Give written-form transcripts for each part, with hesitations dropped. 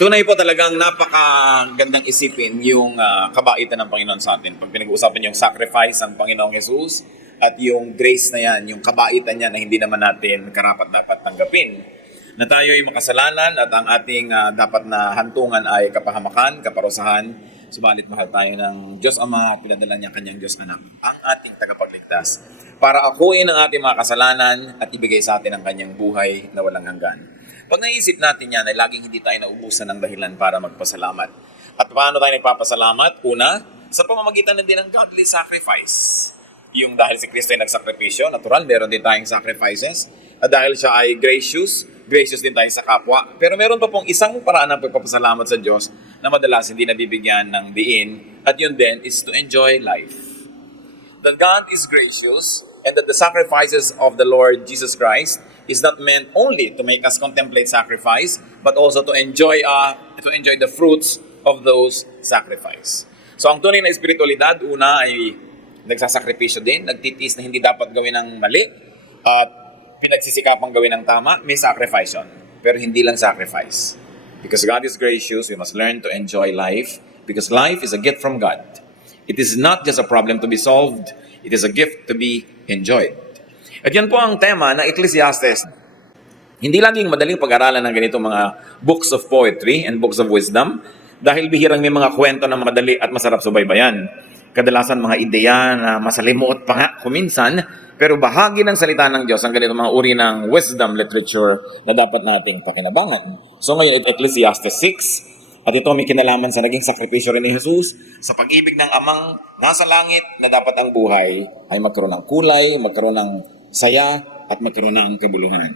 Tunay po talagang napakagandang isipin yung kabaitan ng Panginoon sa atin. Pag pinag-uusapan yung sacrifice ng Panginoong Jesus at yung grace na yan, yung kabaitan niya na hindi naman natin karapat-dapat tanggapin. Na tayo ay makasalanan at ang ating dapat na hantungan ay kapahamakan, kaparusahan. Subalit mahal tayo ng Diyos Ama, pinadala niya kanyang Diyos Anak, ang ating tagapagligtas, para akuin ang ating mga kasalanan at ibigay sa atin ang kanyang buhay na walang hanggan. Pag naisip natin yan, ay laging hindi tayo naubusan ng dahilan para magpasalamat. At paano tayo nagpapasalamat? Una, sa pamamagitan din ng godly sacrifice. Yung dahil si Kristo ay nagsakripisyo, natural, meron din tayong sacrifices. At dahil siya ay gracious din tayo sa kapwa. Pero meron pa pong isang paraan ng pagpapasalamat sa Diyos na madalas hindi nabibigyan ng diin. At yun din is to enjoy life. That God is gracious and that the sacrifices of the Lord Jesus Christ is not meant only to make us contemplate sacrifice, but also to enjoy the fruits of those sacrifice. So ang tunay na espiritualidad, una ay nagsasakripisyo din, nagtitiis na hindi dapat gawin ng mali, at pinagsisikapang gawin ng tama, may sacrifice yun. Pero hindi lang sacrifice. Because God is gracious, we must learn to enjoy life, because life is a gift from God. It is not just a problem to be solved, it is a gift to be enjoyed. At yan po ang tema ng Ecclesiastes. Hindi laging madaling pag-aralan ng ganitong mga books of poetry and books of wisdom dahil bihirang may mga kwento na madali at masarap subaybayan. Kadalasan mga ideya na masalimuot pa nga kuminsan, pero bahagi ng salita ng Diyos ang ganitong mga uri ng wisdom literature na dapat nating pakinabangan. So ngayon, Ecclesiastes 6, at ito may kinalaman sa naging sakripisyo rin ni Jesus sa pag-ibig ng amang nasa langit na dapat ang buhay ay magkaroon ng kulay, magkaroon ng saya, at magkaroon ng kabuluhan.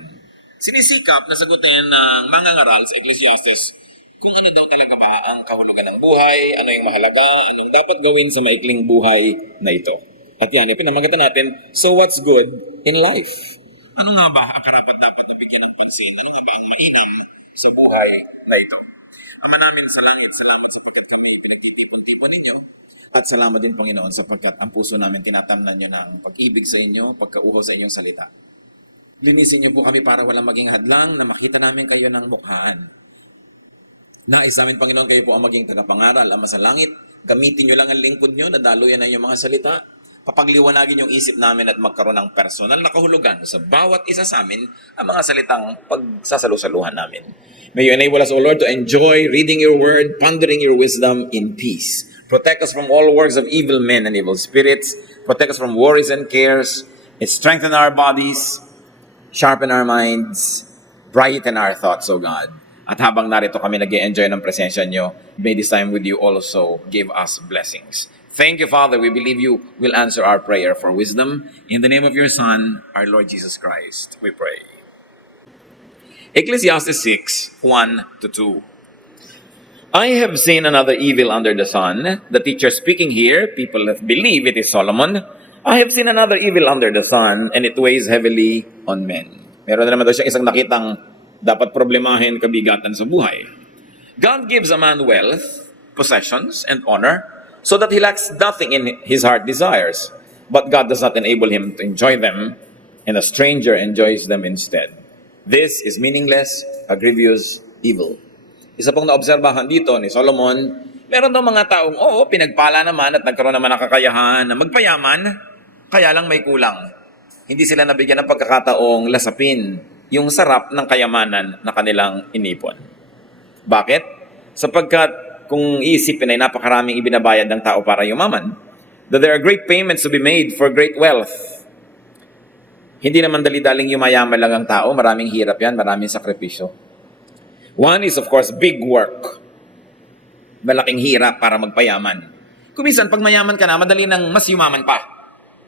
Sinisikap na sagutin ng mga ngaral sa Ecclesiastes kung ano daw talaga ba ang kahulugan ng buhay, ano yung mahalaga, anong dapat gawin sa maikling buhay na ito. At yan, ipinamagitan natin, so what's good in life? Ano nga ba ang karapat-dapat na bigyan ng pansin? Ano nga ba ang mainam sa buhay na ito? Ama namin sa langit, salamat sapagkat kami pinagtitipon-tipon ninyo. At salamat din, Panginoon, sapagkat ang puso namin tinatamnan nyo ng pag-ibig sa inyo, pagkauhaw sa inyong salita. Linisin niyo po kami para walang maging hadlang na makita namin kayo ng mukhaan. Nais namin, Panginoon, kayo po ang maging tagapangaral, Ama sa langit. Gamitin nyo lang ang lingkod nyo na daluyan na yung mga salita. Papagliwanagin yung isip namin at magkaroon ng personal na kahulugan sa bawat isa sa amin ang mga salitang pagsasalusaluhan namin. May you enable us, O Lord, to enjoy reading your word, pondering your wisdom in peace. Protect us from all works of evil men and evil spirits. Protect us from worries and cares. Strengthen our bodies. Sharpen our minds. Brighten our thoughts, O God. At habang narito kami nag-i-enjoy ng presensya nyo, may this time with you also give us blessings. Thank you, Father. We believe you will answer our prayer for wisdom. In the name of your Son, our Lord Jesus Christ, we pray. Ecclesiastes 6, 1-2. I have seen another evil under the sun. The teacher speaking here, people that believe it is Solomon. I have seen another evil under the sun, and it weighs heavily on men. Meron na naman daw siyang isang nakitang dapat problemahin kabigatan sa buhay. God gives a man wealth, possessions, and honor, so that he lacks nothing in his heart desires. But God does not enable him to enjoy them, and a stranger enjoys them instead. This is meaningless, a grievous evil. Isa pong naobserbahan dito ni Solomon, meron daw mga taong, pinagpala naman at nagkaroon naman ng kakayahan na magpayaman, kaya lang may kulang. Hindi sila nabigyan ng pagkakataong lasapin yung sarap ng kayamanan na kanilang inipon. Bakit? Sapagkat kung iisipin ay napakaraming ibinabayad ng tao para yumaman, that there are great payments to be made for great wealth. Hindi naman dali-daling yumayaman lang ang tao, maraming hirap yan, maraming sakripisyo. One is, of course, big work. Malaking hirap para magpayaman. Kuminsan, pag mayaman ka na, madali nang mas yumaman pa.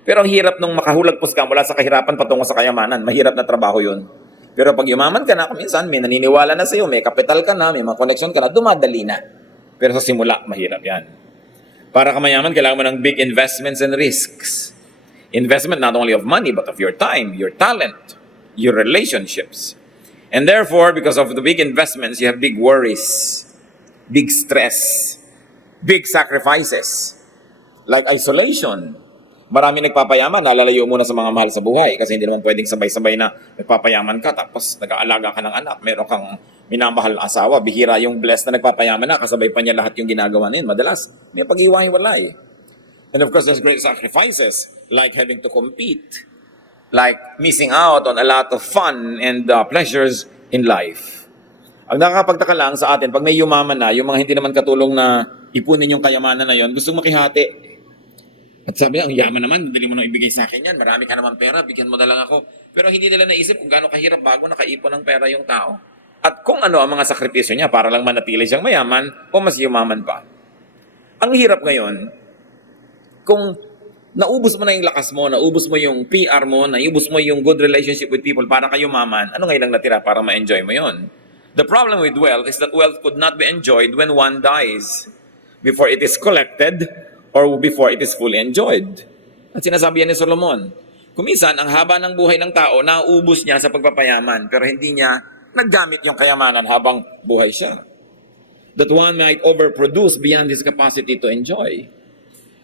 Pero ang hirap nung makahulagpos ka mula sa kahirapan patungo sa kayamanan. Mahirap na trabaho yun. Pero pag yumaman ka na, kuminsan, may naniniwala na sa'yo, may kapital ka na, may mga connection ka na, dumadali na. Pero sa simula, mahirap yan. Para ka mayaman, kailangan mo ng big investments and risks. Investment not only of money, but of your time, your talent, your relationships. And therefore, because of the big investments, you have big worries, big stress, big sacrifices, like isolation. Marami nagpapayaman, nalalayo muna sa mga mahal sa buhay kasi hindi naman pwedeng sabay-sabay na nagpapayaman ka tapos nag-aalaga ka ng anak, meron kang minamahal na asawa, bihira yung blessed na nagpapayaman na, kasabay pa niya lahat yung ginagawa niya. Madalas, may pag-iwahiwalay. And of course, there's great sacrifices, like having to compete, like missing out on a lot of fun and pleasures in life. Ang nakakapagtaka lang sa atin, pag may yumaman na, yung mga hindi naman katulong na ipunin yung kayamanan na yon, gustong makihati. At sabi, ang yaman naman, dali mo nang ibigay sa akin yan. Marami ka naman pera, bigyan mo na lang ako. Pero hindi nila naisip kung gaano kahirap bago nakaipon ng pera yung tao. At kung ano ang mga sakripisyo niya para lang manatili siyang mayaman o mas yumaman pa. Ang hirap ngayon, kung naubos mo na yung lakas mo, naubos mo yung PR mo, naubos mo yung good relationship with people para kayo maman, ano ngayon ang natira para ma-enjoy mo yon? The problem with wealth is that wealth could not be enjoyed when one dies, before it is collected, or before it is fully enjoyed. At sinasabi yan ni Solomon, kuminsan, ang haba ng buhay ng tao, nauubos niya sa pagpapayaman, pero hindi niya naggamit yung kayamanan habang buhay siya. That one might overproduce beyond his capacity to enjoy.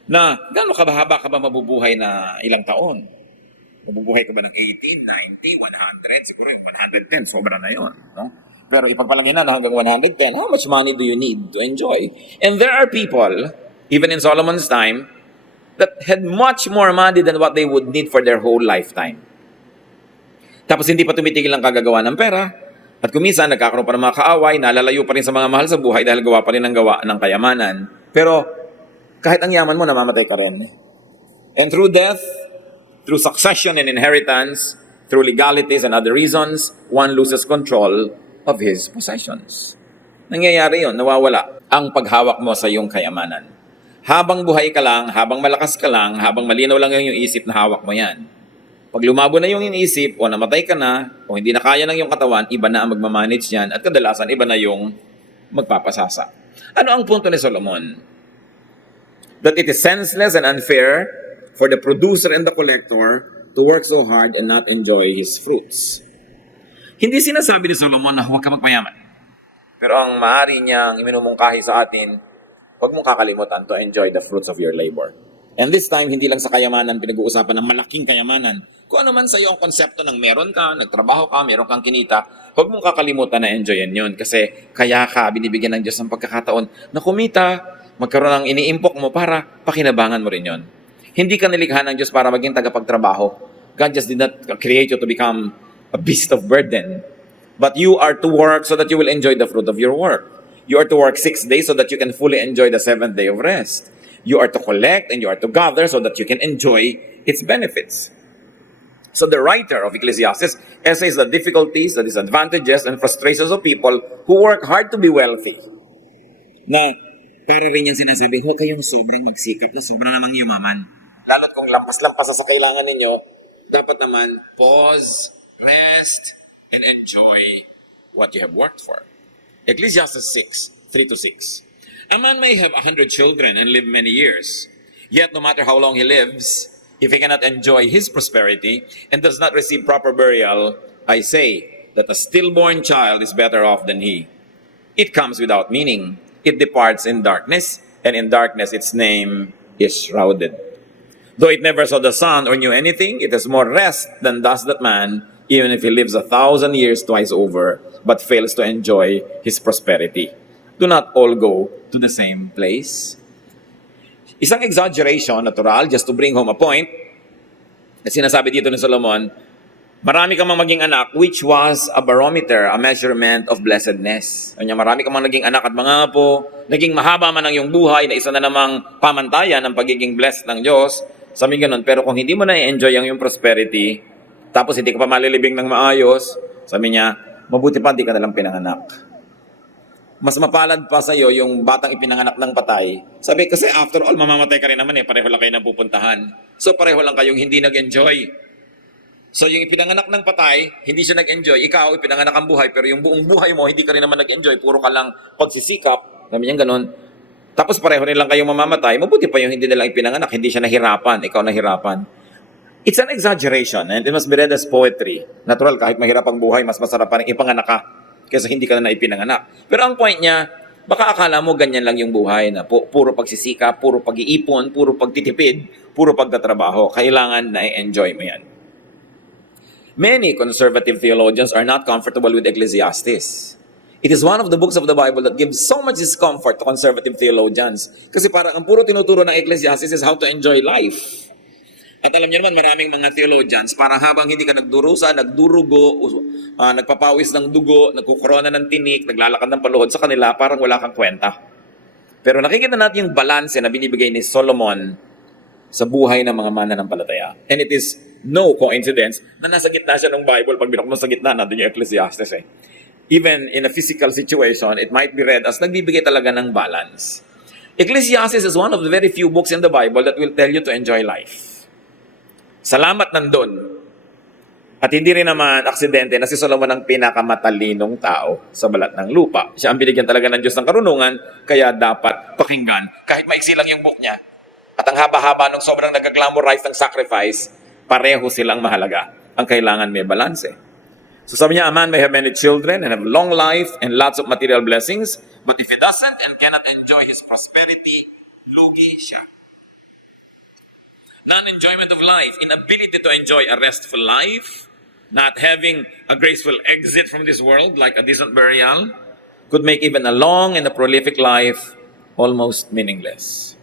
Na, gano'n ka ba haba ka ba mabubuhay na ilang taon? Mabubuhay ka ba ng 80, 90, 100? Siguro yung 110, sobra na yun. No? Pero ipagpalagay na hanggang 110, how much money do you need to enjoy? And there are people, even in Solomon's time, that had much more money than what they would need for their whole lifetime. Tapos hindi pa tumitigil ang kagagawa ng pera, at kuminsan nagkakaroon pa ng mga kaaway, nalalayo pa rin sa mga mahal sa buhay dahil gawa pa rin ang gawa ng kayamanan. Pero kahit ang yaman mo, namamatay ka rin. And through death, through succession and inheritance, through legalities and other reasons, one loses control of his possessions. Nangyayari yun, nawawala ang paghawak mo sa iyong kayamanan. Habang buhay ka lang, habang malakas ka lang, habang malinaw lang yung isip na hawak mo yan. Pag lumabo na yung inisip, o namatay ka na, o hindi na kaya ng iyong katawan, iba na ang magmamanage yan, at kadalasan, iba na yung magpapasasa. Ano ang punto ni Solomon? That it is senseless and unfair for the producer and the collector to work so hard and not enjoy his fruits. Hindi sinasabi ni Solomon na huwag ka magpayaman. Pero ang maaari niyang iminumungkahi sa atin, huwag mong kakalimutan to enjoy the fruits of your labor. And this time, hindi lang sa kayamanan pinag-uusapan ng malaking kayamanan. Kung ano man sa iyo ang konsepto ng meron ka, nagtrabaho ka, meron kang kinita, huwag mong kakalimutan na enjoyin yun. Kasi kaya ka binibigyan ng Diyos ng pagkakataon na kumita, magkaroon ng iniimpok mo para pakinabangan mo rin yun. Hindi ka nilikha ng Diyos para maging tagapagtrabaho. God just did not create you to become a beast of burden. But you are to work so that you will enjoy the fruit of your work. You are to work 6 days so that you can fully enjoy the 7th day of rest. You are to collect and you are to gather so that you can enjoy its benefits. So the writer of Ecclesiastes essays the difficulties, the disadvantages, and frustrations of people who work hard to be wealthy. Na para rin yung sinasabi, huwag kayong sobrang magsikap na sobrang namang yumaman. Lalo't kung lampas-lampas sa kailangan ninyo, dapat naman pause, rest, and enjoy what you have worked for. Ecclesiastes 6, 3-6. A man may have 100 children and live many years. Yet no matter how long he lives, if he cannot enjoy his prosperity and does not receive proper burial, I say that a stillborn child is better off than he. It comes without meaning. It departs in darkness, and in darkness its name is shrouded. Though it never saw the sun or knew anything, it has more rest than does that man, even if he lives 1,000 years twice over, but fails to enjoy his prosperity. Do not all go to the same place. Isang exaggeration, natural, just to bring home a point, na sinasabi dito ni Solomon, marami kang maging anak, which was a barometer, a measurement of blessedness. Kanya marami kang naging anak at mga apo, naging mahaba man ang iyong buhay, na isa na namang pamantayan ng pagiging blessed ng Diyos, sabi ganun. Pero kung hindi mo na i-enjoy ang iyong prosperity, tapos hindi ka pa malilibing ng maayos, sabi niya, mabuti pa hindi ka nalang pinanganak. Mas mapalad pa sa iyo yung batang ipinanganak ng patay. Sabi, kasi after all, mamamatay ka rin naman pareho lang kayo napupuntahan. So pareho lang kayong hindi nag-enjoy. So yung ipinanganak ng patay, hindi siya nag-enjoy. Ikaw, ipinanganak ang buhay, pero yung buong buhay mo, hindi ka rin naman nag-enjoy. Puro ka lang pagsisikap. Sabi niya ganun. Tapos pareho rin lang kayong mamamatay. Mabuti pa yung hindi nilang ipinanganak. Hindi siya nahirapan. Ikaw nahirapan. It's an exaggeration and it must be read as poetry. Natural, kahit mahirap ang buhay, mas masarap pa rin ipanganak ka kaysa hindi ka na naipinanganak. Pero ang point niya, baka akala mo ganyan lang yung buhay na puro pagsisikap, puro pag-iipon, puro pagtitipid, puro pagtatrabaho. Kailangan na i-enjoy mo yan. Many conservative theologians are not comfortable with Ecclesiastes. It is one of the books of the Bible that gives so much discomfort to conservative theologians. Kasi parang ang puro tinuturo ng Ecclesiastes is how to enjoy life. At alam niyo naman, maraming mga theologians, parang habang hindi ka nagdurusa, nagdurugo, nagpapawis ng dugo, nagkukorona ng tinik, naglalakad ng paluhod sa kanila, parang wala kang kwenta. Pero nakikita natin yung balanse na binibigay ni Solomon sa buhay ng mga mananampalataya. And it is no coincidence na nasa gitna siya ng Bible. Pag binok mo sa gitna, nandun yung Ecclesiastes eh. Even in a physical situation, it might be read as nagbibigay talaga ng balance. Ecclesiastes is one of the very few books in the Bible that will tell you to enjoy life. Salamat nandun. At hindi rin naman aksidente na si Solomon ang pinakamatalinong tao sa balat ng lupa. Siya ang binigyan talaga ng Diyos ng karunungan, kaya dapat pakinggan. Kahit maiksi lang yung book niya, at ang haba-haba nung sobrang nag-glamorize ng sacrifice, pareho silang mahalaga. Ang kailangan may balanse. So sabi niya, a man may have many children and have long life and lots of material blessings, but if he doesn't and cannot enjoy his prosperity, lugi siya. Non-enjoyment of life, inability to enjoy a restful life, not having a graceful exit from this world like a decent burial, could make even a long and a prolific life almost meaningless.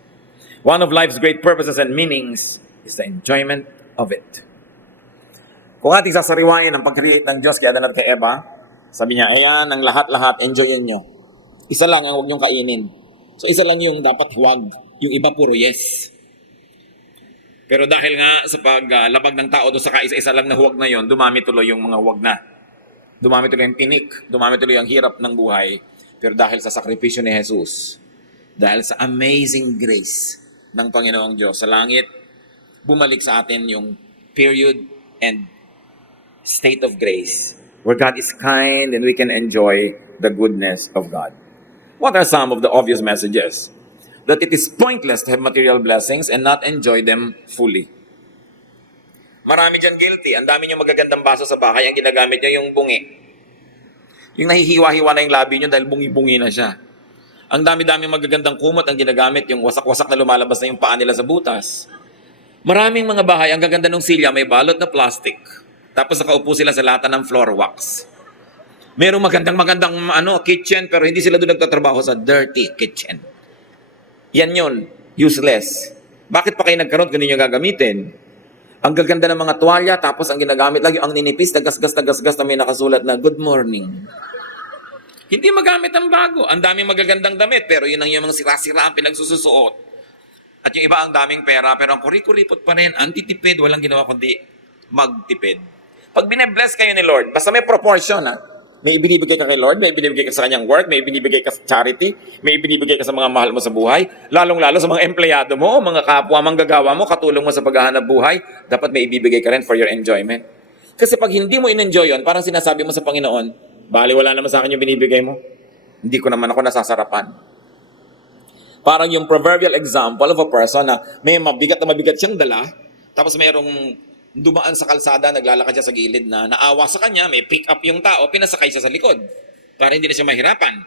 One of life's great purposes and meanings is the enjoyment of it. Kung ating sasariwain ang pag-create ng Diyos kay Adan at kay Eva, sabi niya, ayan, ang lahat-lahat, enjoyin nyo. Isa lang ang huwag nyong kainin. So isa lang yung dapat huwag, yung iba puro yes. Pero dahil nga sa paglabag ng tao doon sa kaisa-isa lang na huwag na yon, dumami tuloy yung mga huwag na. Dumami tuloy yung tinik, dumami tuloy yung hirap ng buhay. Pero dahil sa sakripisyo ni Jesus, dahil sa amazing grace ng Panginoong Diyos sa langit, bumalik sa atin yung period and state of grace where God is kind and we can enjoy the goodness of God. What are some of the obvious messages? That it is pointless to have material blessings and not enjoy them fully. Marami dyan guilty. Ang dami nyo magagandang baso sa bahay, ang ginagamit nyo yung bungi. Yung nahihiwa-hiwa na yung labi nyo dahil bungi-bungi na siya. Ang dami-dami magagandang kumot ang ginagamit, yung wasak-wasak na lumalabas na yung paa nila sa butas. Maraming mga bahay, ang gaganda ng silya, may balot na plastic. Tapos nakaupo sila sa lata ng floor wax. Merong magandang kitchen, pero hindi sila doon nagtatrabaho sa dirty kitchen. Yan yun, useless. Bakit pa kayo nagkaroon kung hindi nyo gagamitin? Ang gaganda ng mga tuwalya, tapos ang ginagamit lagi ang ninipis, tagas-gas na may nakasulat na, good morning. Hindi magamit ang bago. Ang daming magagandang damit, pero yun ang yung mga sira-sira ang pinagsususuot. At yung iba ang daming pera, pero ang kurikuripot pa rin, antitipid, walang ginawa kundi magtipid. Pag bine-bless kayo ni Lord, basta may proportion ha. May ibinibigay ka kay Lord, may ibinibigay ka sa kanyang work, may ibinibigay ka sa charity, may ibinibigay ka sa mga mahal mo sa buhay, lalong-lalo sa mga empleyado mo, mga kapwa, manggagawa mo, katulong mo sa paghahanap buhay, dapat may ibibigay ka rin for your enjoyment. Kasi pag hindi mo in-enjoy yun, parang sinasabi mo sa Panginoon, bali wala naman sa akin yung binibigay mo. Hindi ko naman ako nasasarapan. Parang yung proverbial example of a person na may mabigat na mabigat siyang dala, tapos mayroong dumaan sa kalsada, naglalakad siya sa gilid na naawa sa kanya, may pick up yung tao, pinasakay siya sa likod para hindi na siya mahirapan.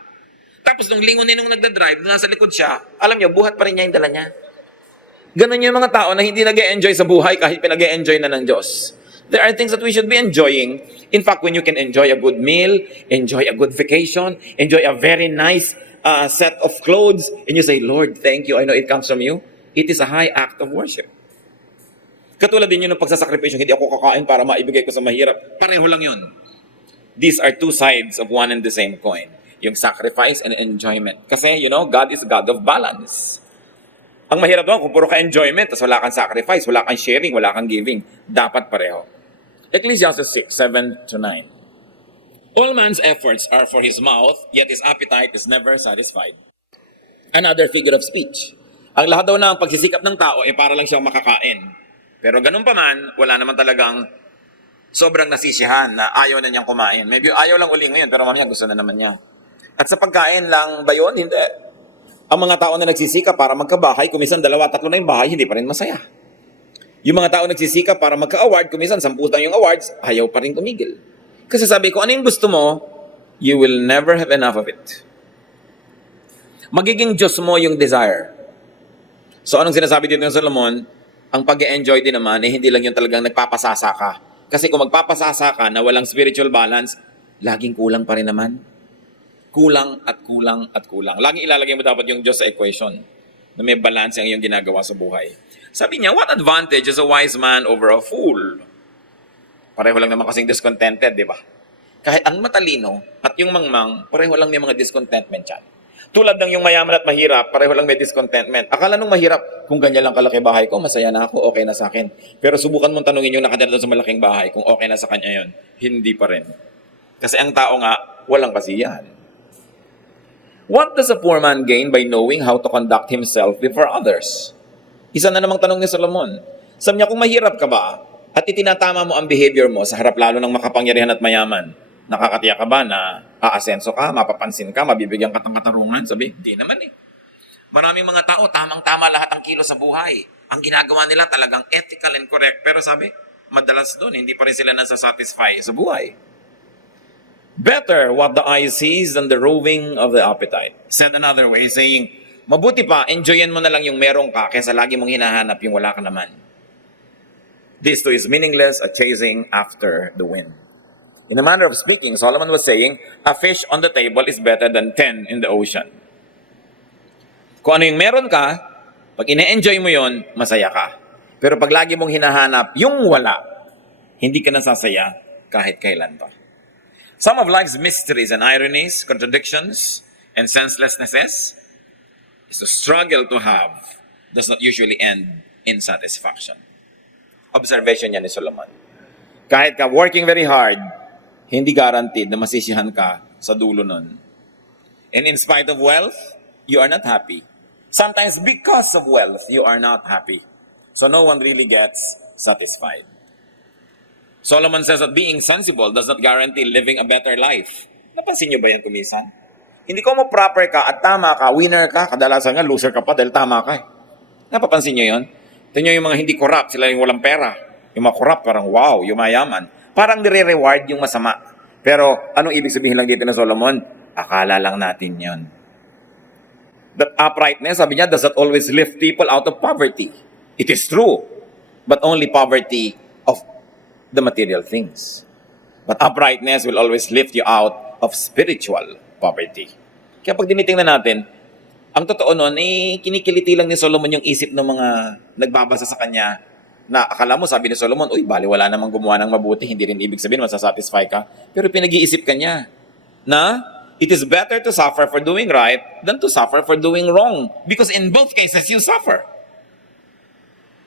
Tapos nung lingunin nung nagdadrive, nasa likod siya, alam niyo, buhat pa rin niya yung dala niya. Ganun yung mga tao na hindi nag-e-enjoy sa buhay kahit pinag-e-enjoy na ng Diyos. There are things that we should be enjoying. In fact, when you can enjoy a good meal, enjoy a good vacation, enjoy a very nice set of clothes, and you say, Lord, thank you, I know it comes from you, it is a high act of worship. Katulad din yun ng pagsasakripisyo, hindi ako kakain para maibigay ko sa mahirap. Pareho lang yun. These are two sides of one and the same coin. Yung sacrifice and enjoyment. Kasi, God is God of balance. Ang mahirap doon, kung puro ka enjoyment, tapos wala kang sacrifice, wala kang sharing, wala kang giving, dapat pareho. Ecclesiastes 6:7-9. All man's efforts are for his mouth, yet his appetite is never satisfied. Another figure of speech. Ang lahat daw ng pagsisikap ng tao ay para lang siyang makakain. Pero ganun pa man, wala naman talagang sobrang nasisiyahan na ayaw na niyang kumain. Maybe ayaw lang uli ngayon, pero mamaya gusto na naman niya. At sa pagkain lang ba yun? Hindi. Ang mga tao na nagsisika para magkabahay, kumisan 2-3 na yung bahay, hindi pa rin masaya. Yung mga tao nagsisika para magka-award, kumisan 10 na yung awards, ayaw pa rin tumigil. Kasi sabi ko, ano yung gusto mo, you will never have enough of it. Magiging Diyos mo yung desire. So anong sinasabi dito ng Solomon? Ang pag-enjoy din naman, hindi lang yung talagang nagpapasasa ka. Kasi kung magpapasasa ka na walang spiritual balance, laging kulang pa rin naman. kulang at kulang at kulang. Lagi ilalagay mo dapat yung Diyos sa equation na may balance ang iyong ginagawa sa buhay. Sabi niya, what advantage is a wise man over a fool? Pareho lang naman kasing discontented, di ba? Kahit ang matalino at yung mangmang, pareho lang may mga discontentment yan. Tulad ng yung mayaman at mahirap, pareho lang may discontentment. Akala nung mahirap, kung ganyan lang kalaki bahay ko, masaya na ako, okay na sa akin. Pero subukan mong tanungin yung nakatira sa malaking bahay kung okay na sa kanya yon. Hindi pa rin. Kasi ang tao nga, walang kasiyahan. What does a poor man gain by knowing how to conduct himself before others? Isa na namang tanong ni Solomon. Sabi niya, kung mahirap ka ba at itinatama mo ang behavior mo sa harap lalo ng makapangyarihan at mayaman, nakakatiya ka ba na aasenso ka, mapapansin ka, mabibigyan ka ng katarungan? Sabi, di naman eh. Maraming mga tao, tamang-tama lahat ang kilo sa buhay. Ang ginagawa nila talagang ethical and correct. Pero sabi, madalas doon, hindi pa rin sila nasasatisfy sa buhay. Better what the eye sees than the roving of the appetite. Said another way, saying, mabuti pa, enjoyin mo na lang yung meron ka kaysa lagi mong hinahanap yung wala ka naman. This too is meaningless, a chasing after the wind. In a manner of speaking, Solomon was saying, a fish on the table is better than 10 in the ocean. Kung ano yung meron ka, pag ine-enjoy mo yon, masaya ka. Pero pag lagi mong hinahanap yung wala, hindi ka nasasaya kahit kailan pa. Some of life's mysteries and ironies, contradictions, and senselessnesses is the struggle to have does not usually end in satisfaction. Observation niya ni Solomon. Kahit ka working very hard, hindi guaranteed na masisiyahan ka sa dulo nun. And in spite of wealth, you are not happy. Sometimes because of wealth, you are not happy. So no one really gets satisfied. Solomon says that being sensible does not guarantee living a better life. Napansin niyo ba yan kumisan? Hindi ko mo proper ka at tama ka, winner ka, kadalasan nga loser ka pa dahil tama ka eh. Napapansin niyo yon? Tingnan yung mga hindi corrupt, sila yung walang pera. Yung mga corrupt parang wow, yung mayaman. Parang nire-reward yung masama. Pero anong ibig sabihin lang dito na Solomon? Akala lang natin yon. That uprightness, sabi niya, does not always lift people out of poverty. It is true, but only poverty of the material things. But uprightness will always lift you out of spiritual poverty. Kaya pag dinitingnan natin, ang totoo nun, kinikiliti lang ni Solomon yung isip ng mga nagbabasa sa kanya na akala mo, sabi ni Solomon, uy, bali, wala namang gumawa ng mabuti, hindi rin ibig sabihin, masasatisfy ka. Pero pinag-iisip ka niya na it is better to suffer for doing right than to suffer for doing wrong. Because in both cases, you suffer.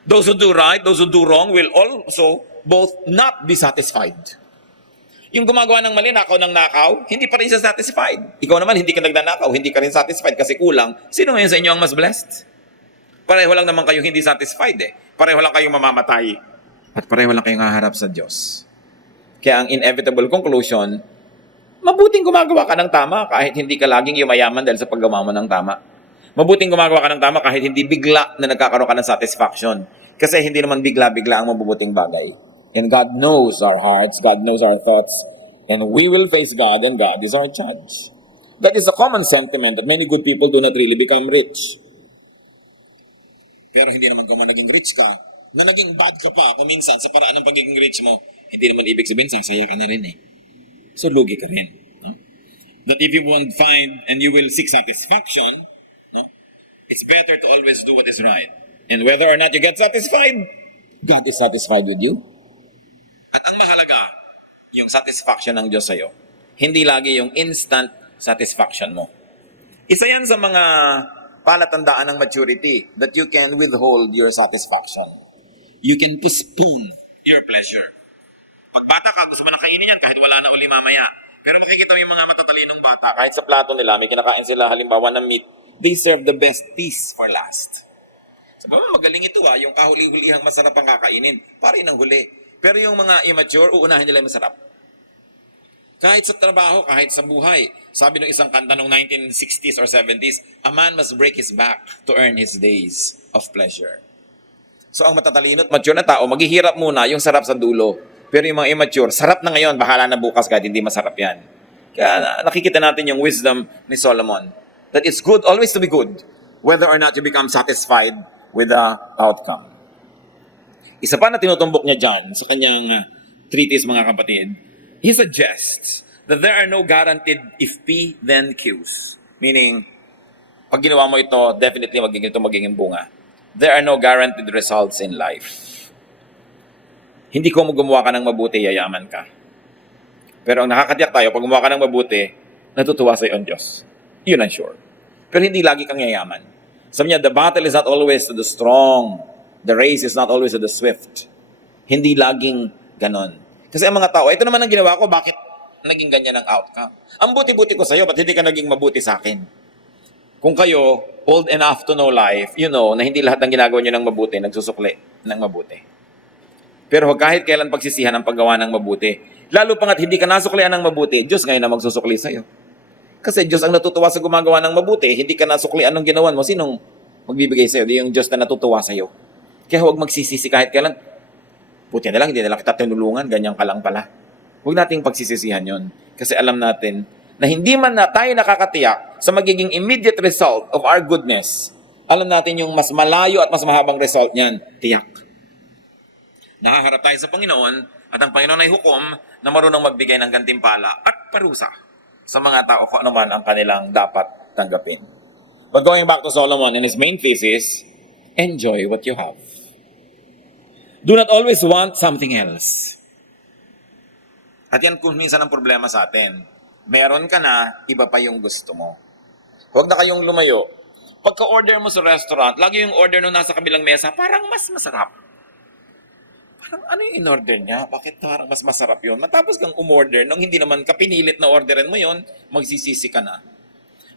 Those who do right, those who do wrong will also both not be satisfied. Yung gumagawa ng mali, nakaw ng nakaw, hindi pa rin siya satisfied. Ikaw naman, hindi ka nagnanakaw, hindi ka rin satisfied kasi kulang. Sino ngayon sa inyo ang mas blessed? Pareho lang naman kayong hindi satisfied eh. Pareho lang kayong mamamatay. At pareho lang kayong haharap sa Diyos. Kaya ang inevitable conclusion, mabuting gumagawa ka ng tama kahit hindi ka laging yumayaman dahil sa paggawa mo ng tama. Mabuting gumagawa ka ng tama kahit hindi bigla na nagkakaroon ka ng satisfaction. Kasi hindi naman bigla-bigla ang mabubuting bagay. And God knows our hearts, God knows our thoughts, and we will face God and God is our judge. That is a common sentiment that many good people do not really become rich. Pero hindi naman kung naging rich ka, na naging bad ka pa kung minsan sa paraan ng pagiging rich mo, hindi naman ibig sabihin, sasaya ka na rin eh. So lugi ka rin. No? That if you won't find and you will seek satisfaction, no? It's better to always do what is right. And whether or not you get satisfied, God is satisfied with you. At ang mahalaga, yung satisfaction ng Diyos sa'yo. Hindi lagi yung instant satisfaction mo. Isa yan sa mga palatandaan ng maturity that you can withhold your satisfaction. You can postpone your pleasure. Pag bata ka, gusto mo na kainin yan kahit wala na uli mamaya. Pero makikita mo yung mga matatalinong bata, kahit sa plato nila, may kinakain sila halimbawa ng meat, they serve the best piece for last. Sabi mo, magaling ito yung kahuli-hulihang masarap ang kakainin. Para yun ang huli. Pero yung mga immature, uunahin nila yung masarap. Kahit sa trabaho, kahit sa buhay. Sabi ng isang kanta noong 1960s or 70s, a man must break his back to earn his days of pleasure. So ang matatalino at mature na tao, maghihirap muna yung sarap sa dulo. Pero yung mga immature, sarap na ngayon, bahala na bukas kahit hindi masarap yan. Kaya nakikita natin yung wisdom ni Solomon. That it's good always to be good, whether or not you become satisfied with the outcome. Isa pa na tinutumbok niya dyan sa kanyang treatise, mga kapatid, he suggests that there are no guaranteed if P, then Qs. Meaning, pag ginawa mo ito, definitely magiging bunga. There are no guaranteed results in life. Hindi ko gumawa ka ng mabuti, yayaman ka. Pero ang nakakatiyak tayo, pag gumawa ka ng mabuti, natutuwa sa'yo ang Diyos. Yun ang sure. Pero hindi lagi kang yayaman. Sabi niya, the battle is not always to the strong. The race is not always to the swift. Hindi laging ganon. Kasi ang mga tao, ito naman ang ginawa ko, bakit naging ganyan ang outcome? Ang buti-buti ko sa'yo, ba't hindi ka naging mabuti sa akin? Kung kayo, old enough to know life, you know na hindi lahat ng ginagawa nyo ng mabuti, nagsusukli ng mabuti. Pero kahit kailan pagsisihan ang paggawa ng mabuti, lalo pa nga't hindi ka nasuklian ng mabuti, Diyos ngayon na magsusukli sa'yo. Kasi Diyos ang natutuwa sa gumagawa ng mabuti, hindi ka nasuklian ng ginawan mo, sinong magbibigay sa'yo? Di yung Diyos na natutuwa sa'yo. Kaya huwag magsisisi kahit kailan. Buti na lang, hindi na lang kita tinulungan, ganyan ka lang pala. Huwag nating pagsisisihan yon. Kasi alam natin na hindi man na tayo nakakatiyak sa magiging immediate result of our goodness, alam natin yung mas malayo at mas mahabang result niyan, tiyak. Nakaharap tayo sa Panginoon at ang Panginoon ay hukom na marunong magbigay ng gantimpala at parusa sa mga tao kung ano man ang kanilang dapat tanggapin. But going back to Solomon in his main thesis, enjoy what you have. Do not always want something else. At yan kung minsan ang problema sa atin. Meron ka na, iba pa yung gusto mo. Huwag na kayong lumayo. Pagka-order mo sa restaurant, lagi yung order nung nasa kabilang mesa, parang mas masarap. Parang ano yung in-order niya? Bakit parang mas masarap yun? Matapos kang umorder, nung hindi naman ka pinilit na orderin mo yun, magsisisi ka na.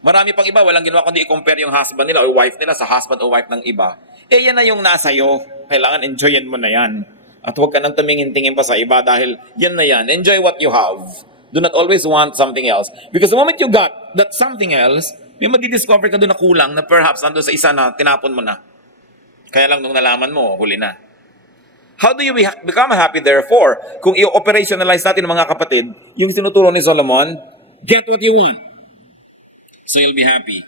Marami pang iba, walang ginawa kundi i-compare yung husband nila o wife nila sa husband o wife ng iba. Eh yan na yung nasa iyo. Kailangan enjoyin mo na yan. At huwag ka nang tumingin-tingin pa sa iba dahil yan na yan. Enjoy what you have. Do not always want something else. Because the moment you got that something else, may madidiscover ka doon na kulang na perhaps nandun sa isa na tinapon mo na. Kaya lang nung nalaman mo, huli na. How do you become happy therefore? Kung i-operationalize natin mga kapatid, yung sinuturo ni Solomon, get what you want. So you'll be happy.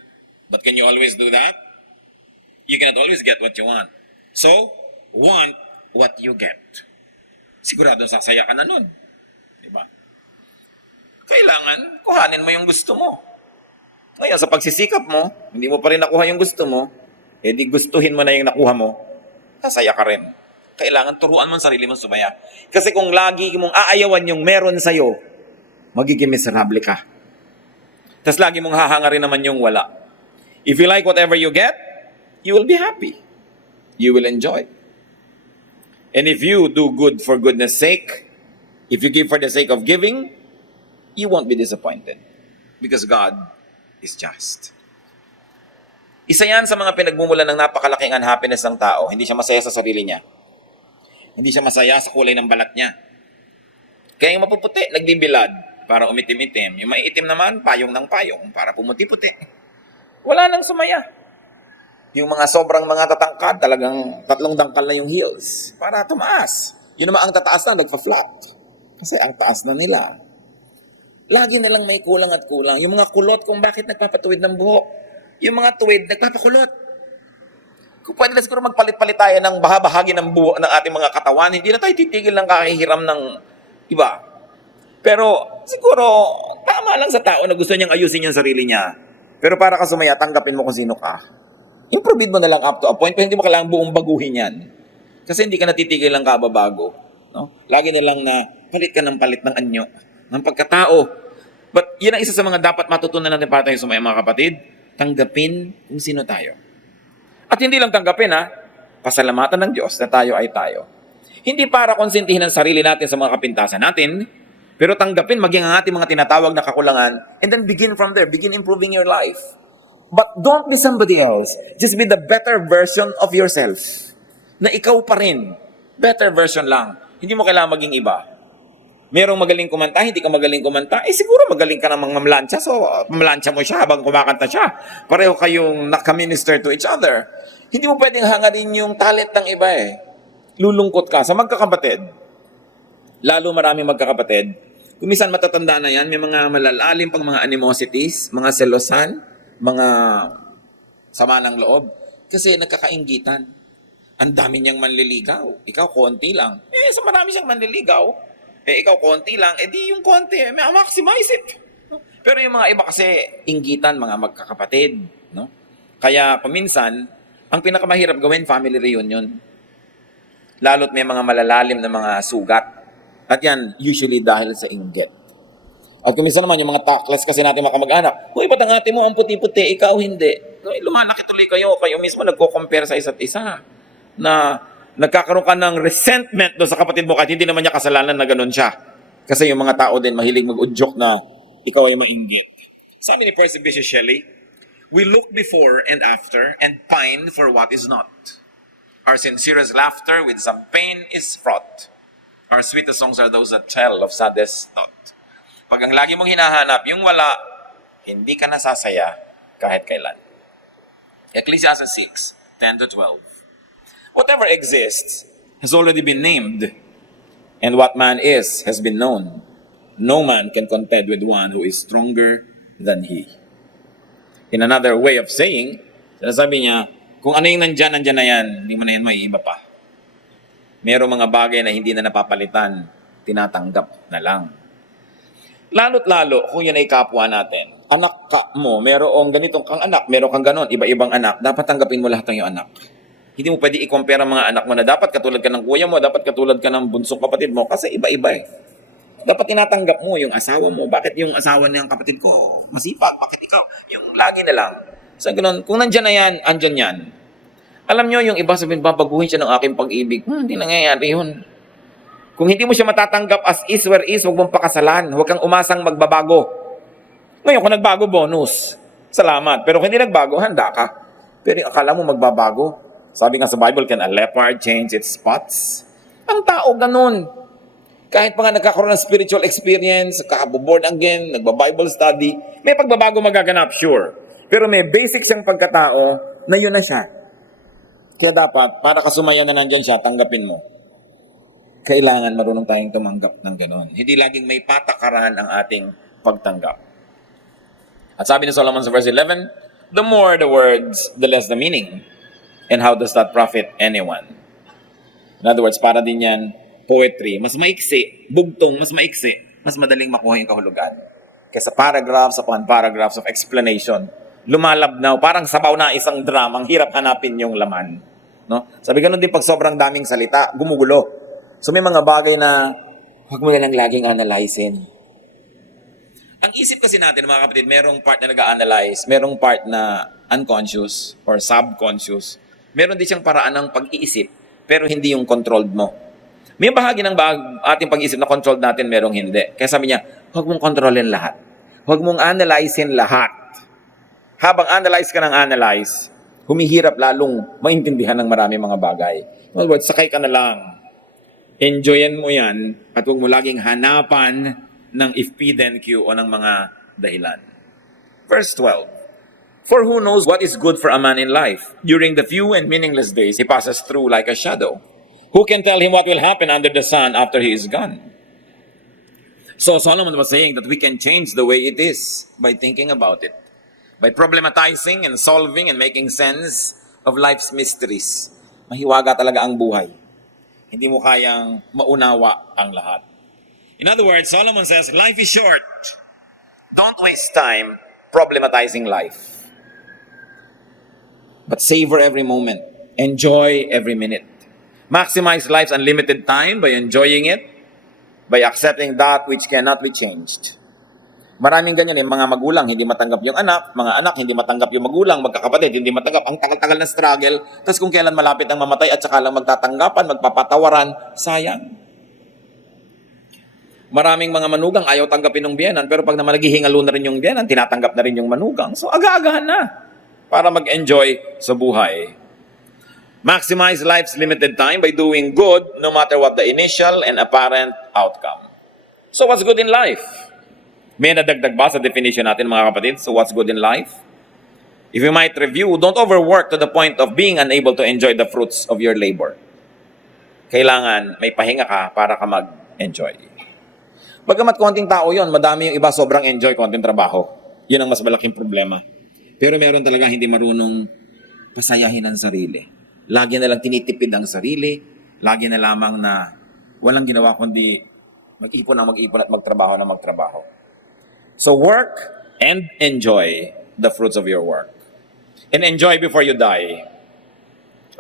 But can you always do that? You cannot always get what you want. So, want what you get. Sigurado sasaya ka na nun. Diba? Kailangan, kuhanin mo yung gusto mo. Ngayon, sa pagsisikap mo, hindi mo pa rin nakuha yung gusto mo, eh di gustuhin mo na yung nakuha mo, sasaya ka rin. Kailangan turuan mo ang sarili mo sumaya. Kasi kung lagi mong aayawan yung meron sa'yo, magiging miserable ka. Tapos lagi mong hahangarin naman yung wala. If you like whatever you get, you will be happy. You will enjoy. And if you do good for goodness sake, if you give for the sake of giving, you won't be disappointed. Because God is just. Isa yan sa mga pinagmumulan ng napakalaking unhappiness ng tao. Hindi siya masaya sa sarili niya. Hindi siya masaya sa kulay ng balat niya. Kaya yung mapuputi, nagbibilad para umitim-itim. Yung maiitim naman, payong ng payong para pumuti-puti. Wala nang sumaya. Yung mga sobrang mga tatangkad, talagang 3 dangkal na yung heels para tumaas. Yun naman ang tataas na, nagpa-flat. Kasi ang taas na nila. Lagi nilang may kulang at kulang. Yung mga kulot kung bakit nagpapatuwid ng buhok. Yung mga tuwid, nagpapakulot. Kung pwede na siguro magpalit-palit tayo ng bahagi ng buhok ng ating mga katawan, hindi na tayo titigil ng kakahiram ng iba. Pero siguro, tama lang sa tao na gusto niyang ayusin yung sarili niya. Pero para ka sumaya, tanggapin mo kung sino ka. Improve mo na lang up to a point, pero hindi mo kailangang buong baguhin yan. Kasi hindi ka natitigil ng kababago. No? Lagi na lang na palit ka ng palit ng anyo, ng pagkatao. But yun ang isa sa mga dapat matutunan natin para tayo sumaya mga kapatid. Tanggapin kung sino tayo. At hindi lang tanggapin pasalamatan ng Diyos na tayo ay tayo. Hindi para konsentihin ang sarili natin sa mga kapintasan natin, pero tanggapin maging ang ating mga tinatawag na kakulangan and then begin from there. Begin improving your life. But don't be somebody else. Just be the better version of yourself. Na ikaw pa rin. Better version lang. Hindi mo kailangan maging iba. Merong magaling kumanta, hindi ka magaling kumanta, siguro magaling ka namang mamlansya, so mamlansya mo siya habang kumakanta siya. Pareho kayong nakaminister to each other. Hindi mo pwedeng hangarin yung talent ng iba Lulungkot ka. Sa magkakapatid, lalo maraming magkakapatid, kung minsan matatanda na yan, may mga malalalim pang mga animosities, mga selosan, mga sama ng loob. Kasi nagkakainggitan. Ang dami niyang manliligaw. Ikaw, konti lang. Sa marami siyang manliligaw. Ikaw konti lang, di yung konti, maximize it. No? Pero yung mga iba kasi, inggitan, mga magkakapatid. No? Kaya paminsan, ang pinakamahirap gawin, family reunion. Lalo't may mga malalalim na mga sugat. At yan, usually dahil sa inggit. At kuminsan naman, yung mga taklas kasi natin makamag-anak, uy, ba't ang ate mo ang puti-puti, ikaw hindi? Lumalaki tuloy kayo mismo nagko-compare sa isa't isa. Na nagkakaroon ka ng resentment doon sa kapatid mo kahit hindi naman niya kasalanan na ganun siya. Kasi yung mga tao din mahilig mag-udyok na ikaw ay mainggit. Sabi ni Percy Bysshe Shelley, we look before and after and pine for what is not. Our sincerest laughter with some pain is fraught. Our sweetest songs are those that tell of saddest thought. Pag ang lagi mong hinahanap, yung wala, hindi ka nasasaya kahit kailan. Ecclesiastes 6:10-12. Whatever exists has already been named, and what man is has been known. No man can contend with one who is stronger than he. In another way of saying, sinasabi niya, kung ano yung nandyan na yan, hindi mo na yan maiiba pa. Merong mga bagay na hindi na napapalitan, tinatanggap na lang. Lalo't lalo kung yan ay kapwa natin. Anak ka mo, merong ganitong kang anak, meron kang ganon, iba-ibang anak, dapat tanggapin mo lahat ng iyong anak. Hindi mo pwede i-compare ang mga anak mo na dapat katulad ka ng kuya mo, dapat katulad ka ng bunsong kapatid mo, kasi iba-iba eh. Dapat tinatanggap mo yung asawa mo. Bakit yung asawa niyang kapatid ko masipag? Bakit ikaw? Yung lagi na lang. So ganun, kung nandyan na yan, andyan yan. Alam nyo, yung iba sabihin, babaguhin siya ng aking pag-ibig. Hindi nangyayari yun. Kung hindi mo siya matatanggap as is where is, huwag mong pakasalan. Huwag kang umasang magbabago. Ngayon, kung nagbago, bonus. Salamat. Pero kung hindi nagbago, handa ka. Pero yung akala mo magbabago. Sabi nga sa Bible, can a leopard change its spots? Ang tao ganun. Kahit pa nga nagkakaroon ng spiritual experience, born again, nagba-Bible study, may pagbabago magaganap, sure. Pero may basic siyang pagkatao na yun na siya. Kaya dapat, para kasumaya na nandyan siya, tanggapin mo. Kailangan marunong tayong tumanggap ng gano'n. Hindi laging may patakaran ang ating pagtanggap. At sabi ni Solomon sa verse 11, the more the words, the less the meaning. And how does that profit anyone? In other words, para din yan, poetry. Mas maiksi, bugtong, mas maiksi, mas madaling makuha yung kahulugan. Kaysa paragraphs upon paragraphs of explanation, lumalabnaw, parang sabaw na isang drama, ang hirap hanapin yung laman. No? Sabi ganun din pag sobrang daming salita, gumugulo. So may mga bagay na huwag mo na lang laging analyzein. Ang isip kasi natin, mga kapatid, merong part na nag-a-analyze, merong part na unconscious or subconscious. Meron din siyang paraan ng pag-iisip, pero hindi yung controlled mo. May bahagi ng ating pag-iisip na controlled natin, merong hindi. Kaya sabi niya, huwag mong kontrolin lahat. Huwag mong analyzein lahat. Habang analyze ka ng analyze, humihirap lalong maintindihan ng marami mga bagay. In other words, sakay ka na lang. Enjoyin mo yan at huwag mo laging hanapan ng if, P, then Q o ng mga dahilan. Verse 12. For who knows what is good for a man in life? During the few and meaningless days he passes through like a shadow. Who can tell him what will happen under the sun after he is gone? So Solomon was saying that we can change the way it is by thinking about it. By problematizing and solving and making sense of life's mysteries. Mahiwaga talaga ang buhay. Hindi mo kayang maunawa ang lahat. In other words, Solomon says, life is short. Don't waste time problematizing life. But savor every moment. Enjoy every minute. Maximize life's unlimited time by enjoying it, by accepting that which cannot be changed. Maraming ganyan mga magulang hindi matanggap yung anak, mga anak hindi matanggap yung magulang, magkakapatid hindi matanggap, ang tagal-tagal na struggle, tapos kung kailan malapit ang mamatay at saka lang magtatanggapan, magpapatawaran, sayang. Maraming mga manugang ayaw tanggapin ng biyenan, pero pag naman naghihingalo na rin yung biyenan, tinatanggap na rin yung manugang. So aga-agahan na para mag-enjoy sa buhay. Maximize life's limited time by doing good no matter what the initial and apparent outcome. So what's good in life? May nadagdag ba sa definition natin mga kapatid? So what's good in life? If you might review, don't overwork to the point of being unable to enjoy the fruits of your labor. Kailangan may pahinga ka para ka mag-enjoy. Bagamat konting tao yon, madami yung iba sobrang enjoy, konting trabaho. Yun ang mas malaking problema. Pero meron talaga hindi marunong pasayahin ang sarili. Lagi na lang tinitipid ang sarili. Lagi na lamang na walang ginawa kundi Mag-ipon ng mag-ipon at magtrabaho ng magtrabaho. So work and enjoy the fruits of your work. And enjoy before you die.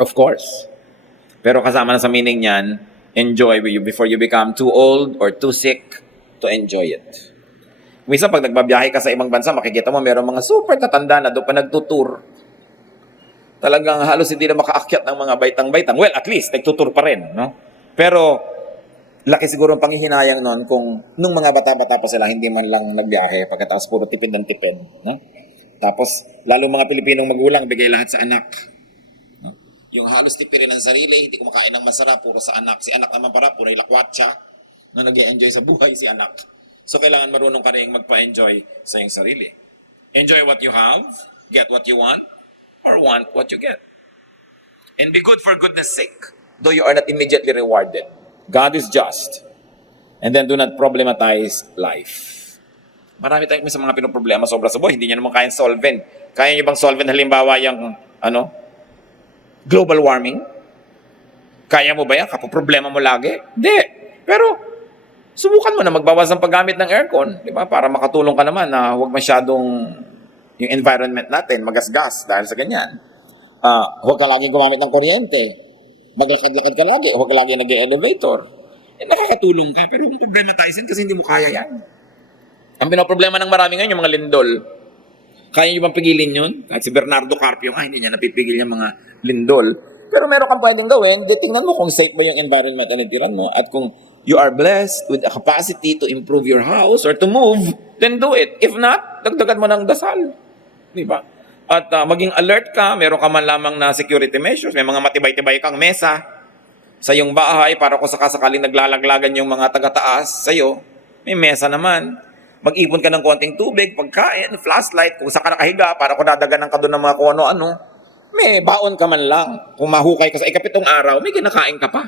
Of course. Pero kasama na sa meaning niyan, enjoy before you become too old or too sick to enjoy it. Minsan pag nagbabiyahe ka sa ibang bansa, makikita mo mayroong mga super tatanda na doon pa nagtutur. Talagang halos hindi na makaakyat ng mga baitang-baitang. Well, at least, nagtutur pa rin. No? Pero, laki siguro ang panghihinayang noon kung nung mga bata-bata pa sila, hindi man lang nagbiyahe, pagkatapos puro tipid ng tipid. No? Tapos, lalo mga Pilipinong magulang, bigay lahat sa anak. No? Yung halos tipirin ng sarili, hindi kumakain ng masarap, puro sa anak. Si anak naman para, puro ilakwatsa. Na nag-enjoy sa buhay si anak. So, kailangan marunong ka rin magpa-enjoy sa iyong sarili. Enjoy what you have, get what you want, or want what you get. And be good for goodness sake, though you are not immediately rewarded. God is just. And then do not problematize life. Marami tayong sa mga pinoproblema sobra sa buhay, hindi niya naman kayang solven. Kaya niyo bang solven halimbawa yung, global warming? Kaya mo ba yan? Kapoproblema mo lagi? Hindi. Pero, subukan mo na magbawas ng paggamit ng aircon, di ba? Para makatulong ka naman na huwag masyadong yung environment natin, magasgas dahil sa ganyan. Huwag ka laging gumamit ng kuryente. Maglakad-lakad ka lagi. Huwag ka laging nag-elevator. Nakakatulong ka, pero kung problematizing kasi hindi mo kaya yan. Ang pinoproblema ng marami ngayon, yung mga lindol. Kaya nyo bang pigilin yun? Kahit si Bernardo Carpio, hindi niya napipigil yung mga lindol. Pero meron kang pwedeng gawin, tingnan mo kung safe ba yung environment na natiran mo at kung you are blessed with a capacity to improve your house or to move, then do it. If not, dagdagan mo ng dasal. Di ba? At maging alert ka, meron ka man lamang na security measures, may mga matibay-tibay kang mesa sa iyong bahay para kung sakasakaling naglalaglagan yung mga taga-taas sa iyo, may mesa naman. Mag-ipon ka ng konting tubig, pagkain, flashlight, kung saan ka nakahiga para kung dadaganan ka doon ng mga kung ano-ano, may baon ka man lang. Kung mahukay ka sa ikapitong araw, may kinakain ka pa.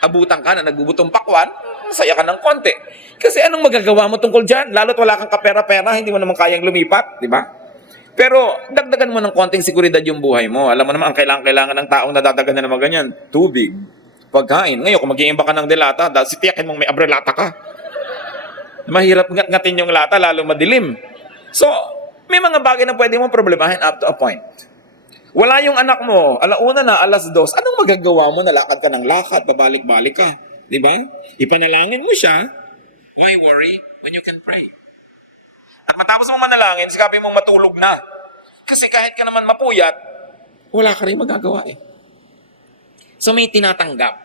Abutan ka na nagbubutong pakwan, masaya ka ng konti. Kasi anong magagawa mo tungkol dyan? Lalo't wala kang kapera-pera, hindi mo naman kayang lumipat, di ba? Pero dagdagan mo ng konting seguridad yung buhay mo. Alam mo naman, ang kailangan ng taong nadadagan na naman ganyan, tubig, pagkain. Ngayon, kung mag-iimba ka ng delata, sitiyakin mong may abrelata ka. Mahirap ngat-ngatin yung lata, lalo madilim. So, may mga bagay na pwede mong problemahin up to a point. Wala yung anak mo, alauna na, 2:00. Anong magagawa mo? Nalakad ka ng lakad, babalik-balik ka. Di ba? Ipanalangin mo siya. Why worry when you can pray? At matapos mong manalangin, sikapin mong matulog na. Kasi kahit ka naman mapuyat, wala ka rin magagawa eh. So may tinatanggap.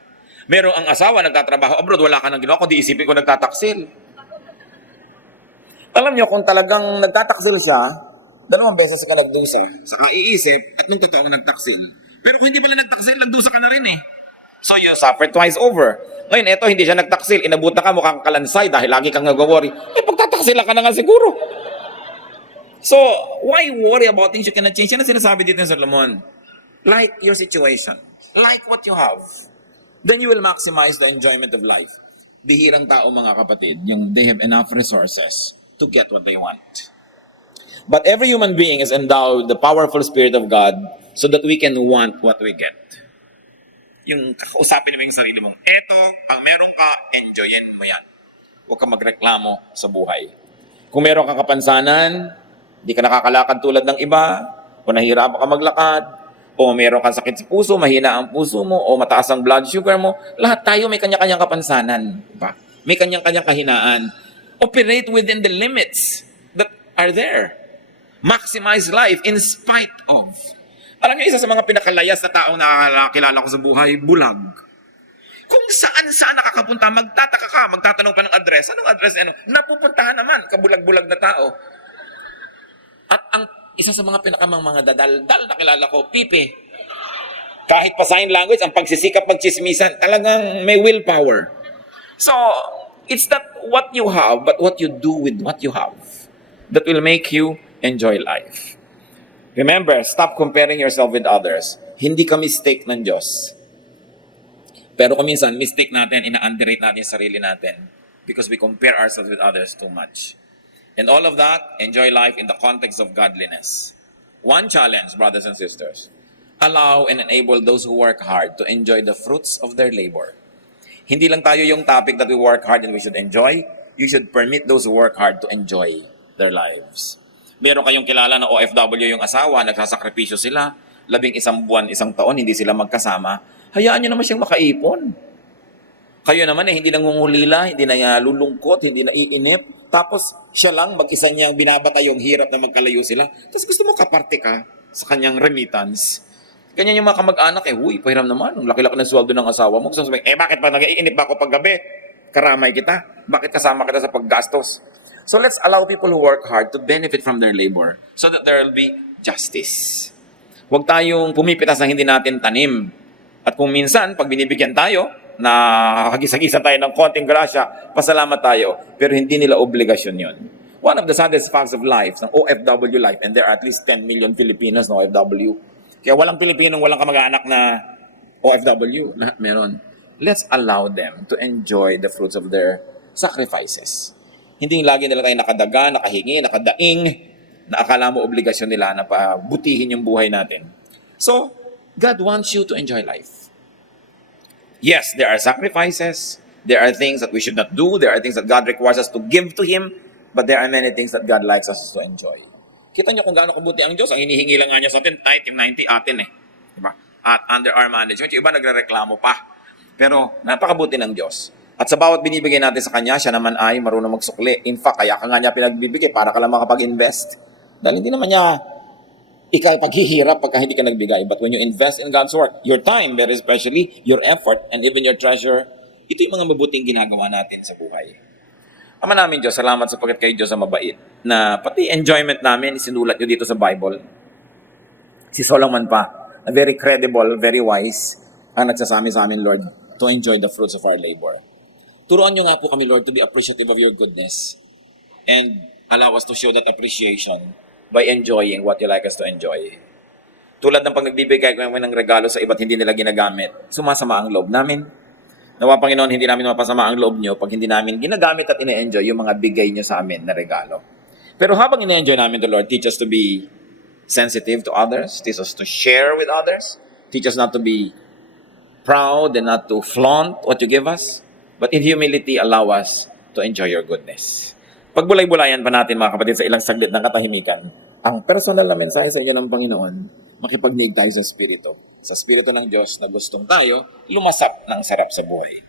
Merong ang asawa, nagtatrabaho abroad, wala ka nang ginawa, kundi isipin ko nagtataksil. Alam niyo, kung talagang nagtataksil siya, 2 beses ka nagdusa. Saka iisip, at nung totoo nagtaksil. Pero kung hindi pala nagtaksil, nagdusa ka na rin eh. So you suffered twice over. Ngayon, eto, hindi siya nagtaksil. Inabutan ka, mukhang kalansay dahil lagi kang nag-worry. Pagtataksila ka na nga siguro. So, why worry about things you cannot change? Yan ang sinasabi dito ng Solomon. Like your situation. Like what you have. Then you will maximize the enjoyment of life. Bihirang tao, mga kapatid, yung they have enough resources to get what they want. But every human being is endowed with the powerful Spirit of God so that we can want what we get. Yung kakausapin mo yung sarili mo, eto, pag meron ka, enjoyin mo yan. Huwag ka magreklamo sa buhay. Kung meron kang kapansanan, di ka nakakalakad tulad ng iba, o nahihirapan ka maglakad, o meron kang sakit sa puso, mahina ang puso mo, o mataas ang blood sugar mo, lahat tayo may kanya-kanyang kapansanan. Diba? May kanya-kanyang kahinaan. Operate within the limits that are there. Maximize life in spite of. Alam niyo, isa sa mga pinakalayas na taong nakakilala ko sa buhay, bulag. Kung saan nakakapunta, magtataka ka, magtatanong pa ng address. Anong address? Napupuntahan naman, kabulag-bulag na tao. At ang isa sa mga pinakamang mga dadaldal na kilala ko, Pipe. Kahit pa sign language, ang pagsisikap, pagchismisan, talagang may willpower. So, it's not what you have, but what you do with what you have that will make you enjoy life. Remember, stop comparing yourself with others. Hindi ka mistake ng Diyos. Pero kung minsan, mistake natin, ina-underrate natin yung sarili natin because we compare ourselves with others too much. And all of that, enjoy life in the context of godliness. One challenge, brothers and sisters, allow and enable those who work hard to enjoy the fruits of their labor. Hindi lang tayo yung topic that we work hard and we should enjoy. You should permit those who work hard to enjoy their lives. Meron kayong kilala na OFW yung asawa, nagsasakripisyo sila, 11 buwan, 1 taon, hindi sila magkasama. Hayaan nyo naman siyang makaipon. Kayo naman hindi nangungulila, hindi na lulungkot, hindi na iinip. Tapos siya lang, mag-isa niyang binabatay yung hirap na magkalayo sila. Tapos gusto mo kaparte ka sa kanyang remittance. Ganyan yung mga kamag-anak huy, pahiram naman. Ang laki-laki ng sweldo ng asawa mo. Gusto sabihin, bakit pa nag-iinip ba ako paggabi? Karamay kita. Bakit kasama kita sa paggastos? So let's allow people who work hard to benefit from their labor so that there will be justice. Huwag tayong pumipitas na hindi natin tanim. At kung minsan, pag binibigyan tayo, na hagis-hagisan tayo ng konting grasya, pasalamat tayo. Pero hindi nila obligasyon yun. One of the saddest facts of life, ng OFW life, and there are at least 10 million Filipinos na OFW. Kaya walang Pilipinong walang kamag-anak na OFW. Lahat meron. Let's allow them to enjoy the fruits of their sacrifices. Hindi lagi nila tayo nakadaga, nakahingi, nakadaing, na akala mo obligasyon nila na pabutihin yung buhay natin. So, God wants you to enjoy life. Yes, there are sacrifices. There are things that we should not do. There are things that God requires us to give to Him. But there are many things that God likes us to enjoy. Kita niyo kung gaano kabuti ang Diyos. Ang hinihingi lang nga niya sa atin, tithe, yung 90 atin Diba? At under our management, yung iba nagre-reklamo pa. Pero napakabuti ng Diyos. At sa bawat binibigay natin sa Kanya, siya naman ay marunong magsukli. In fact, kaya ka nga niya pinagbibigay para ka lang makapag-invest. Dahil hindi naman niya paghihirap pagka hindi ka nagbigay. But when you invest in God's work, your time, very especially, your effort, and even your treasure, ito yung mga mabuting ginagawa natin sa buhay. Ama namin Diyos, salamat sapagkat kayo Diyos ang mabait, na pati enjoyment namin, isinulat nyo dito sa Bible. Si Solomon pa, a very credible, very wise, ang nagsasami sa amin, Lord, to enjoy the fruits of our labor. Turuan nyo nga po kami, Lord, to be appreciative of your goodness and allow us to show that appreciation by enjoying what you like us to enjoy. Tulad ng pag nagbibigay kami ng regalo sa iba't hindi nila ginagamit, sumasama ang loob namin. Nawa Panginoon, hindi namin mapasama ang loob nyo pag hindi namin ginagamit at ine-enjoy yung mga bigay nyo sa amin na regalo. Pero habang ine-enjoy namin the Lord, teach us to be sensitive to others, teach us to share with others, teach us not to be proud and not to flaunt what you give us, but in humility, allow us to enjoy your goodness. Pagbulay-bulayan pa natin mga kapatid sa ilang saglit ng katahimikan, ang personal na mensahe sa inyo ng Panginoon, makipagniig tayo sa Espiritu ng Diyos na gustong tayo lumasap ng sarap sa buhay.